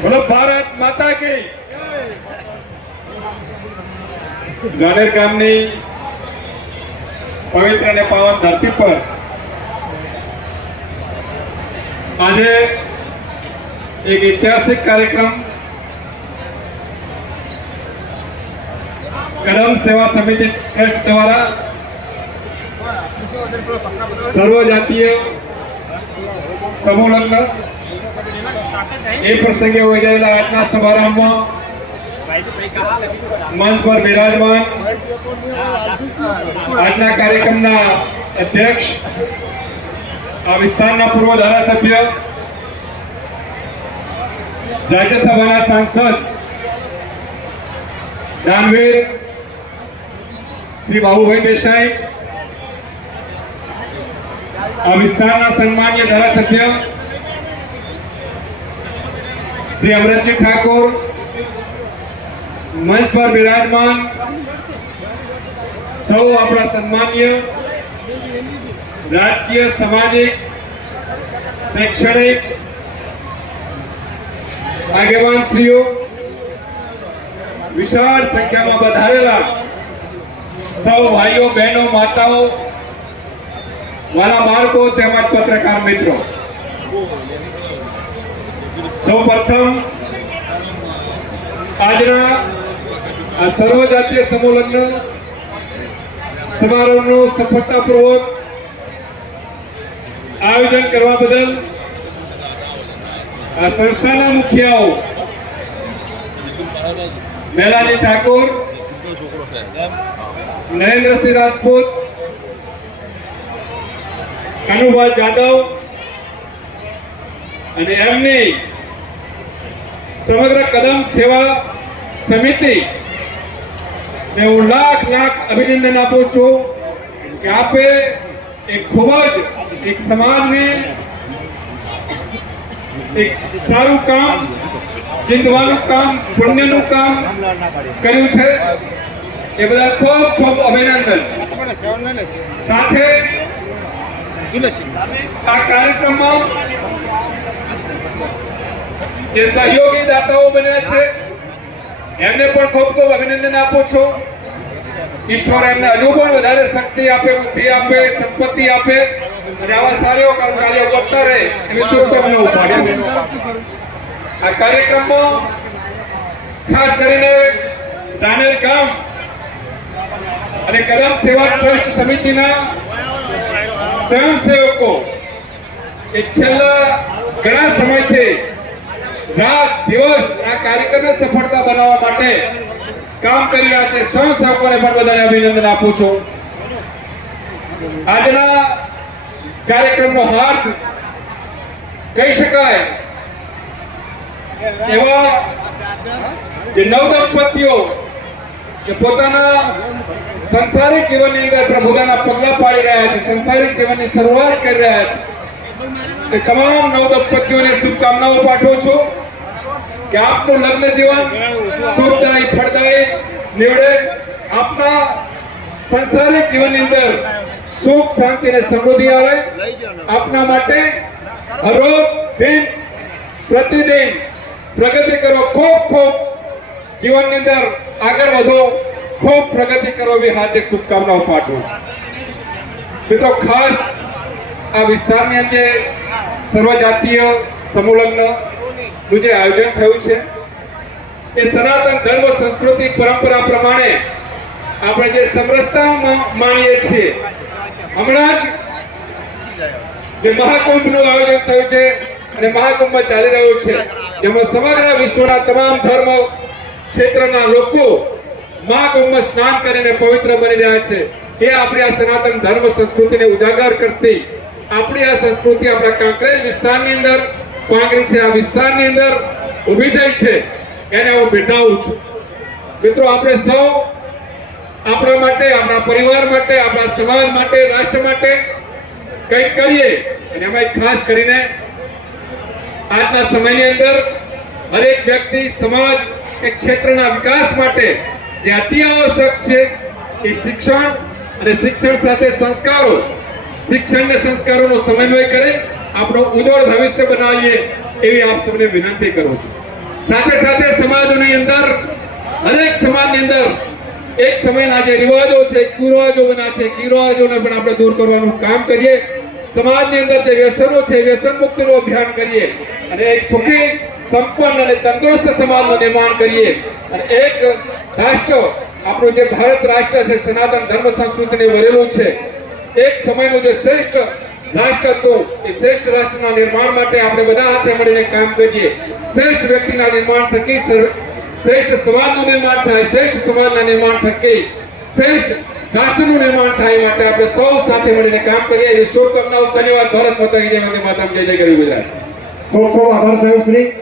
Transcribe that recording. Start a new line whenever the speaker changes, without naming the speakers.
બોલો ભારત માતા કી ગાનેર ગામની પવિત્ર અને પાવન ધરતી પર આજે એક ઐતિહાસિક કાર્યક્રમ કદમ સેવા સમિતિ ટ્રસ્ટ દ્વારા સર્વ જાતીય સમૂહ લગ્ન એ પ્રસંગે યોજાયેલા આજના સમારંભમાં મંચ પર બિરાજમાન આજના કાર્યક્રમના અધ્યક્ષ, આ વિસ્તારના પૂર્વ ધારાસભ્ય, રાજ્યસભાના સાંસદ દાનવીર શ્રી બાબુભાઈ દેસાઈ, આ વિસ્તારના સન્માન્ય ધારાસભ્ય શ્રી અમરતજી ઠાકોર મંચ પર બિરાજમાન સૌ આપણા સન્માન્ય રાજકીય સામાજિક શૈક્ષણિક આગેવાન શ્રીઓ વિશાળ સંખ્યામાં વધારેલા સૌ ભાઈઓ બહેનો માતાઓ મારા બાળકો તેમજ પત્રકાર મિત્રો સૌ પ્રથમ આજના આ સર્વજાતીય સમૂહ લગ્ન સમારોહનું સફળતાપૂર્વક આયોજન કરવા બદલ આ સંસ્થાના મુખિયાઓ મેલાજી ઠાકોર, નરેન્દ્રસિંહ રાજપૂત, કનુભાઈ જાદવ અને એમની સમગ્ર કદમ સેવા સમિતિ ને હું લાખ લાખ અભિનંદન આપું છું કે આપે એક ખૂબ જ એક સમાજને એક સારું કામ ચિંતવાનું કામ, પુણ્યનું કામ કર્યું છે. એ બધા ખૂબ ખૂબ અભિનંદન. સાથે આ કાર્યક્રમમાં જે સહયોગી દાતાઓ બન્યા છે. એમને પણ ખૂબ ખૂબ અભિનંદન આપું છું. ઈશ્વર એમને હજુ પણ વધારે શક્તિ આપે, બુદ્ધિ આપે, સંપત્તિ આપે અને આવા સારા કર્મચારીઓ કરતા રહે એવી શુભકામનાઓ પાઠવું આ કાર્યક્રમમાં ખાસ કરીને રાનેર ગામ અને કદમ સેવા ટ્રસ્ટ સમિતિના સ્વયંસેવકો એ છેલ્લા ઘણા સમયથી રાત દિવસ આ કાર્યક્રમને સફળતા બનાવવા માટે કામ કરી રહ્યા છે. સૌ સૌકોને પણ બધાને અભિનંદન આપું છું. આજના કાર્યક્રમનો હાર્દ કહી શકાય એવા જે નવ દંપતીઓ કે પોતાના સંસારિક જીવનની અંદર પ્રભુદાના પગલા પાડી રહ્યા છે, સંસારિક જીવનની શરૂઆત કરી રહ્યા છે. તમામ નવ દંપતીઓને શુભકામનાઓ પાઠવું છું. કે આપનું લગ્ન જીવન સુખદાયી, ફળદાયી નીવડે. આપના સંસારિક જીવનની અંદર સુખ, શાંતિ અને સમૃદ્ધિ આવે. આપના માટે હરોજ દિન પ્રતિદિન પ્રગતિ કરો. ખૂબ ખૂબ જીવનની અંદર આગળ વધો. ખૂબ પ્રગતિ કરો. એવી હાર્દિક શુભકામનાઓ પાઠવું મિત્રો, ખાસ આ વિસ્તારની અંદર સર્વજાતીય સમૂહ લગ્નનું જે આયોજન થયું છે, એ સનાતન ધર્મ, સંસ્કૃતિ, પરંપરા પ્રમાણે આપણે જે સમરસતા માણીએ છીએ. હમણાં જ જે મહાકુંભનું આયોજન થયું છે અને મહાકુંભમાં ચાલી રહ્યું છે, જેમાં સમગ્ર વિશ્વના તમામ ધર્મ ક્ષેત્રના લોકો મહાકુંભમાં સ્નાન કરીને પવિત્ર બની રહ્યા છે. એ આપણી આ સનાતન ધર્મ, સંસ્કૃતિને ઉજાગર કરતી, આપણી આ સંસ્કૃતિ આપણા કાંકરેજ વિસ્તારની અંદર પાંગરી છે, આ વિસ્તારની અંદર ઊભી થઈ છે. એને હું બેટાવું છું. મિત્રો, આપણે સૌ આપણા માટે, આપણા પરિવાર માટે, આપણા સમાજ માટે, રાષ્ટ્ર માટે કંઈક કરીએ. અને એમાં ખાસ કરીને આજના સમયની અંદર હરેક વ્યક્તિ, સમાજ કે ક્ષેત્રના વિકાસ માટે જે અતિ આવશ્યક છે એ શિક્ષણ અને શિક્ષણ સાથે સંસ્કારો. શિક્ષણ ને સંસ્કારોનો સમન્વય કરે. આપણું ઉજ્જવળ ભવિષ્ય બનાવીએ એવી આપ સૌને વિનંતી કરું છું. સાથે સાથે સમાજની અંદર, હરેક સમાજની અંદર એક સમયના જે રિવાજો છે, કુરિવાજો બના છે, કુરિવાજોને પણ આપણે દૂર કરવાનું કામ કરીએ. સમાજની અંદર જે વ્યસનો છે, વ્યસન મુક્તિનું અભિયાન કરીએ અને એક સુખી, સંપન્ન અને તંદુરસ્ત સમાજનું નિર્માણ કરીએ. અને એક રાષ્ટ્ર, આપણું જે ભારત રાષ્ટ્ર છે, સનાતન ધર્મ સંસ્કૃતિને વરેલું છે, એક સમયનું જે શ્રેષ્ઠ રાષ્ટ્ર એ શ્રેષ્ઠ રાષ્ટ્રના નિર્માણ માટે આપણે બધા હાથે મળીને કામ કરીએ. શ્રેષ્ઠ વ્યક્તિના નિર્માણ થકી શ્રેષ્ઠ સમાજનું નિર્માણ થાય, શ્રેષ્ઠ સમાજના નિર્માણ થકી શ્રેષ્ઠ રાષ્ટ્રનું નિર્માણ થાય માટે આપણે સૌ સાથે મળીને કામ કરીએ. એવી શુભકામનાઓ, ધન્યવાદ. ભારત માતા જય વંદે જય જય ગરી ગુજરાત.
ખૂબ ખૂબ આભાર સાહેબ શ્રી.